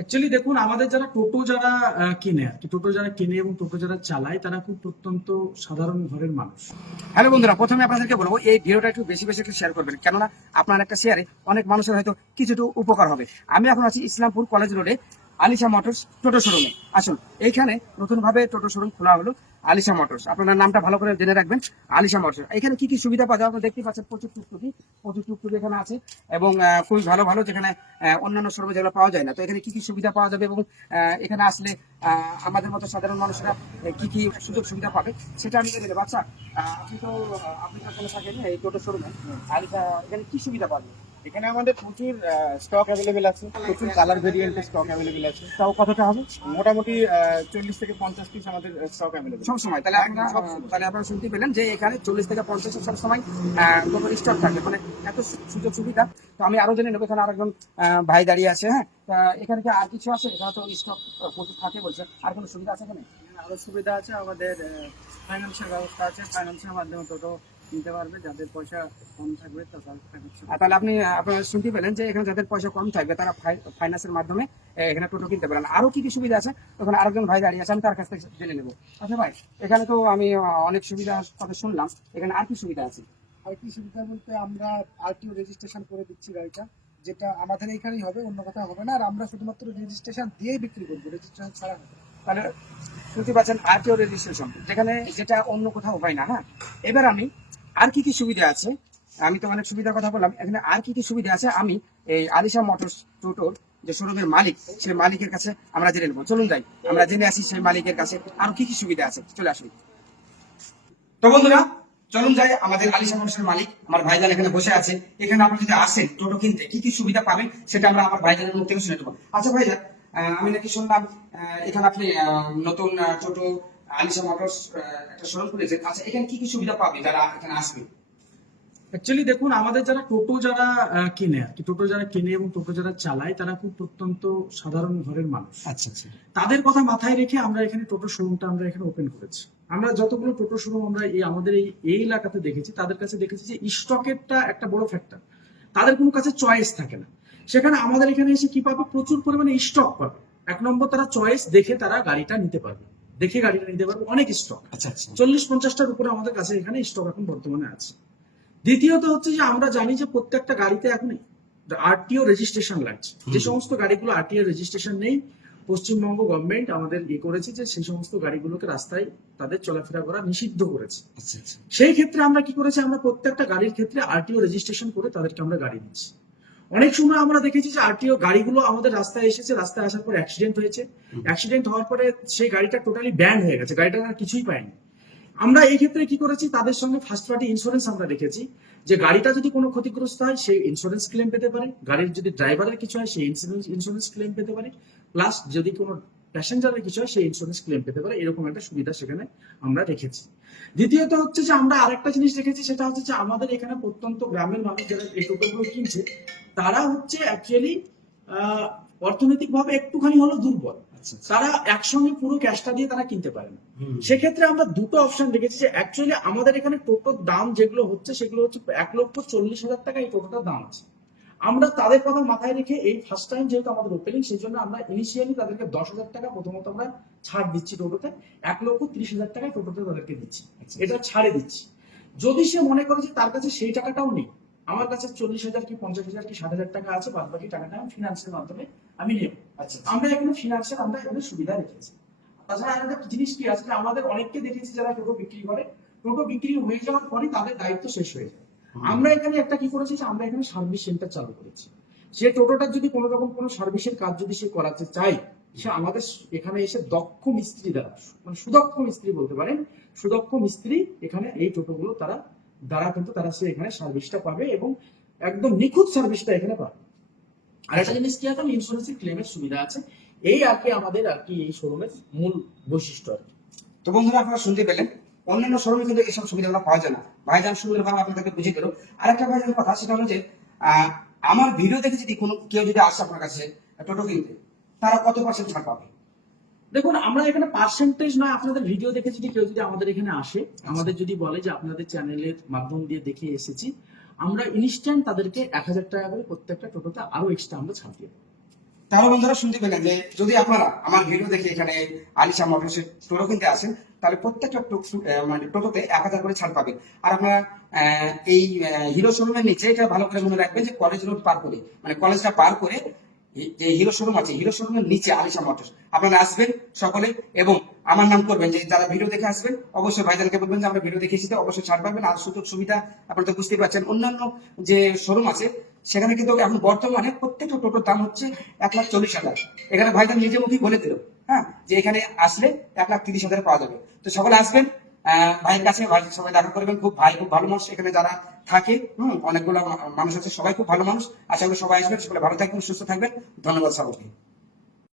Actually দেখুন, আমাদের যারা টোটো যারা কিনে আর কি, টোটো যারা কিনে এবং টোটো যারা চালায় তারা খুব প্রত্যন্ত সাধারণ ঘরের মানুষ। হ্যালো বন্ধুরা, প্রথমে আপনাদেরকে বলবো এই ভিডিওটা একটু বেশি বেশি একটু শেয়ার করবেন, কেননা আপনার একটা শেয়ারে অনেক মানুষের হয়তো কিছুটা উপকার হবে। আমি এখন আছি ইসলামপুর কলেজ রোডে আলিশা মোটরস টোটো শোরুমে। আসুন, এইখানে নতুনভাবে টোটো শোরুম খোলা হলো আলিশা মোটরস। আপনার নামটা ভালো করে জেনে রাখবেন, আলিশা মোটরস। এখানে কি কি সুবিধা পাওয়া যায় আপনারা দেখতে পাচ্ছেন। প্রচুর টুকটুকি এখানে আছে এবং খুবই ভালো ভালো, যেখানে অন্যান্য শোরুমে যেগুলো পাওয়া যায় না। তো এখানে কি কি সুবিধা পাওয়া যাবে এবং এখানে আসলে আমাদের মতো সাধারণ মানুষরা কি কি সুযোগ সুবিধা পাবে সেটা আমি জেনে নেবো। আচ্ছা, আপনি তো এখানে থাকেন এই টোটো শোরুমে, আলিশা, এখানে কি সুবিধা পাবেন? এখানে আমাদের প্রচুর স্টক অ্যাভেলেবেল আছে, প্রচুর কালার ভেরিয়েন্টের স্টক অ্যাভেলেবেল আছে। তাও কতটা হবে? মোটামুটি 40 থেকে 50 পিস আমাদের স্টক অ্যাভেলেবেল সব সময়? তাহলে আপনারা শুনতে পেলেন যে এখানে 40 থেকে 50 সব সময় টোটোর স্টক থাকে, মানে এত সুযোগ সুবিধা। তো আমি আরো জেনে নেবো। এখানে আরেকজন ভাই দাঁড়িয়ে আছে। হ্যাঁ, তা এখানে কি আর কিছু আছে? এখানে তো স্টক প্রচুর থাকে বলছে, আর কোনো সুবিধা আছে এখানে? আরো সুবিধা আছে, আমাদের ফাইন্যান্সের ব্যবস্থা আছে, ফাইন্যান্সের মাধ্যমে টোটো নিতে পারবে যাদের পয়সা কম থাকবে তাহলে আপনারা শুনতে পেলেন যে এখানে যাদের পয়সা কম থাকবে তারা ফাইন্যান্সের মাধ্যমে এখানে টোটো কিনতে পারেন। আরো কি কি সুবিধা আছে? ওখানে আরেকজন ভাই দাঁড়িয়ে আছে, আমি তার কাছ থেকে জেনে নেবো। আচ্ছা ভাই, এখানে তো আমি অনেক সুবিধা কথা শুনলাম, এখানে আর কি সুবিধা আছে? আর কি সুবিধা বলতে আমরা আরটিও রেজিস্ট্রেশন করে দিচ্ছি গাড়িটা, যেটা আমাদের এখানেই হবে, অন্য কোথাও হবে না। আর আমরা শুধুমাত্র রেজিস্ট্রেশন দিয়েই বিক্রি করবো, রেজিস্ট্রেশন ছাড়া হবে। তাহলে শুনতে পাচ্ছেন, আরটিও রেজিস্ট্রেশন, যেখানে যেটা অন্য কোথাও হয় না। হ্যাঁ, এবার আমি আর কি কি সুবিধা আছে, আমি তো অনেক সুবিধার কথা বললাম, এখানে আর কি কি সুবিধা আছে আমি এই আলিশা মোটরস টোটোর যে শোরুমের মালিক, সেই মালিকের কাছে আমরা জেনে নেবো। চলুন যাই, আমরা জেনে আসি সেই মালিকের কাছে আর কি কি সুবিধা আছে। চলে আসুন। তো বন্ধুরা, চলুন যাই, আমাদের আলিশা মোটরসের মালিক আমার ভাইজান এখানে বসে আছে। এখানে আপনি যদি আসেন টোটো কিনতে কি কি সুবিধা পাবেন সেটা আমরা আমার ভাইজানের মুখ থেকে শুনে নেবো। আচ্ছা ভাইজান, আমি নাকি শুনলাম এখানে আপনি নতুন টোটো আলিশা মোটরস একটা শোরুম খুলেছেন। আচ্ছা, এখানে কি কি সুবিধা পাবে যারা এখানে আসবে? অ্যাকচুয়ালি দেখুন, আমাদের যারা টোটো যারা কিনে আর কি, টোটো যারা কিনে এবং টোটো যারা চালায় তারা খুব প্রত্যন্ত সাধারণ ঘরের মানুষ। আচ্ছা আচ্ছা, তাদের কথা মাথায় রেখে আমরা এখানে টোটো শোরুমটা আমরা এখানে ওপেন করেছি। আমরা যতগুলো টোটো শোরুম আমরা আমাদের এই এলাকাতে দেখেছি, তাদের কাছে দেখেছি যে স্টকেরটা একটা বড় ফ্যাক্টর। তাদের কোনো কাছে চয়েস থাকে না। সেখানে আমাদের এখানে এসে কি পাবে? প্রচুর পরিমাণে স্টক পাবে। এক নম্বর, তারা চয়েস দেখে তারা গাড়িটা নিতে পারবে, অনেক স্টক। আচ্ছা আচ্ছা, 40-50টার উপরে আমাদের কাছে এখানে স্টক এখন বর্তমানে আছে। দ্বিতীয়ত হচ্ছে যে আমরা জানি যে প্রত্যেকটা গাড়িতে এখন আরটিও রেজিস্ট্রেশন লাগছে। যে সমস্ত গাড়িগুলো আরটিও রেজিস্ট্রেশন নেই, পশ্চিমবঙ্গ গভর্নমেন্ট আমাদের করেছে যে সেই সমস্ত গাড়িগুলোকে রাস্তায় তাদের চলাফেরা করা নিষিদ্ধ করেছে। আচ্ছা আচ্ছা, সেই ক্ষেত্রে আমরা কি করেছি, আমরা প্রত্যেকটা গাড়ির ক্ষেত্রে আরটিও রেজিস্ট্রেশন করে তাদেরকে আমরা গাড়ি দিচ্ছি। অনেক সময় আমরা দেখেছি যে আরটিও গাড়িগুলো আমাদের রাস্তায় এসেছে, রাস্তায় আসার পর অ্যাক্সিডেন্ট হয়েছে। অ্যাক্সিডেন্ট হওয়ার পরে সেই গাড়িটা টোটালি ব্যান্ড হয়ে গেছে, গাড়িটা আর কিছুই পায়নি। আমরা এই ক্ষেত্রে কি করেছি, তাদের সঙ্গে ফার্স্ট পার্টি ইন্স্যুরেন্স আমরা রেখেছি, যে গাড়িটা যদি কোনো ক্ষতিগ্রস্ত হয় সেই ইন্স্যুরেন্স ক্লেম পেতে পারে, গাড়ির যদি ড্রাইভারের কিছু হয় সেই ইন্স্যুরেন্স ক্লেম পেতে পারে, প্লাস যদি কোনো প্যাসেঞ্জারের কিছু হয় সেই ইন্স্যুরেন্স ক্লেম পেতে পারে। এরকম একটা সুবিধা সেখানে আমরা রেখেছি। দ্বিতীয়ত হচ্ছে যে আমরা আরেকটা জিনিস রেখেছি, সেটা হচ্ছে যে আমাদের এখানে প্রত্যন্ত গ্রামের মানুষ যারা এই টোটোগুলো কিনছে তারা হচ্ছে অ্যাকচুয়ালি অর্থনৈতিকভাবে একটুখানি হলো দুর্বল। তারা একসঙ্গে পুরো ক্যাশটা দিয়ে তারা কিনতে পারে না। সেক্ষেত্রে আমরা দুটো অপশন রেখেছি, যে অ্যাকচুয়ালি আমাদের এখানে টোটোর দাম যেগুলো হচ্ছে সেগুলো হচ্ছে 1,40,000 টাকা এই টোটোটার দাম আছে। আমরা তাদের কথা মাথায় রেখে এই ফার্স্ট টাইম যেহেতু আমাদের ওপেনিং, সেই জন্য আমরা ইনিশিয়ালি তাদেরকে 10,000 টাকা প্রথমত আমরা ছাড় দিচ্ছি টোটোতে। 1,30,000 টাকায় টোটোতে তাদেরকে দিচ্ছি, এটা ছাড়ে দিচ্ছি। যদি সে মনে করে যে তার কাছে সেই টাকাটাও নেই, আমার কাছে 40,000 কি 50,000 কি 60,000 টাকা আছে, বাদ বাকি টাকাটা আমি ফিনান্সের মাধ্যমে আমি নেব। আচ্ছা, আমরা এখানে ফিনান্সের আমরা এখানে সুবিধা রেখেছি। তাছাড়া আরেকটা জিনিস কি আছে, আমাদের অনেককে দেখেছি যারা টোটো বিক্রি করে, টোটো বিক্রি হয়ে যাওয়ার পরে তাদের দায়িত্ব শেষ হয়ে যায়। আমরা এখানে একটা কি করেছি, যে আমরা এখানে সার্ভিস সেন্টার চালু করেছি। সে টোটোটার যদি কোনো রকম কোনো সার্ভিসের কাজ যদি সে করাতে চায়, সে আমাদের এখানে এসে দক্ষ মিস্ত্রি দ্বারা, মানে সুদক্ষ মিস্ত্রি বলতে পারেন, সুদক্ষ মিস্ত্রি এখানে এই টোটোগুলো দ্বারা কিন্তু তারা সে এখানে সার্ভিসটা পাবে এবং একদম নিখুঁত সার্ভিসটা এখানে পাবে। আর একটা জিনিস কি আছে, ইন্স্যুরেন্সের ক্লেমের সুবিধা আছে। এই আর কি আমাদের আর কি এই শোরুমের মূল বৈশিষ্ট্য আর কি। তো বন্ধুরা, আপনারা শুনতে পেলেন, অন্যান্য শোরুমে কিন্তু এইসব সুবিধাগুলো পাওয়া যায় না। ভাইজান সুন্দরভাবে আপনাদেরকে বুঝিয়ে দিল। আরেকটা ভাইজান কথা, সেটা হলো যে আমার ভিডিও দেখে যদি কেউ যদি আসে আপনার কাছে টোটো কিনতে, তারা কত % ছাড় পাবে? দেখুন, আমরা এখানে পার্সেন্টেজ নয়, আপনাদের ভিডিও দেখে যদি কেউ যদি আমাদের এখানে আসে, আমাদের যদি বলে যে আপনাদের চ্যানেলের মাধ্যম দিয়ে দেখে এসেছি, আমরা ইনস্ট্যান্ট তাদেরকে 1,000 টাকা করে প্রত্যেকটা টোটোতে আরো এক্সট্রা আমরা ছাড় দিয়ে দেবো। তাহলে বন্ধুরা শুনতে পেলেন যে যদি আপনারা আমার ভিডিও দেখে এখানে আলিশা মোটরসের টোটো কিনতে আসেন, তাহলে প্রত্যেকটা মানে টোটোতে 1000 করে ছাড় পাবেন। আর আপনারা এই হিরো শোরুমের নিচে এটা ভালো করে মনে রাখবেন যে কলেজ রোড পার করে, মানে কলেজটা পার করে যে হিরো শোরুম আছে, হিরো শোরুমের নিচে আলিশা মোটরস, আপনারা আসবেন সকলে এবং আমার নাম করবেন। যে যারা ভিডিও দেখে আসবেন অবশ্যই ভাইজানকে বলবেন যে আমরা ভিডিও দেখে এসেছি, অবশ্যই ছাড় পাবেন। আর সুযোগ সুবিধা আপনারা তো বুঝতেই পারছেন, অন্যান্য যে শোরুম আছে সেখানে কিন্তু এখন বর্তমানে প্রত্যেকটা টোটোর দাম হচ্ছে 1,40,000। এখানে ভাইজান নিজে মুখেই বলে দিল, হ্যাঁ, যে এখানে আসলে 1,30,000 পাওয়া যাবে। তো সকলে আসবেন ভাইয়ের কাছে, ভাই সবাই দেখা করবেন। খুব ভালো মানুষ এখানে যারা থাকে, অনেকগুলো মানুষ আছে, সবাই খুব ভালো মানুষ। আশা করি সবাই আসবেন, সকলে ভালো থাকবেন, সুস্থ থাকবেন। ধন্যবাদ সবাইকে।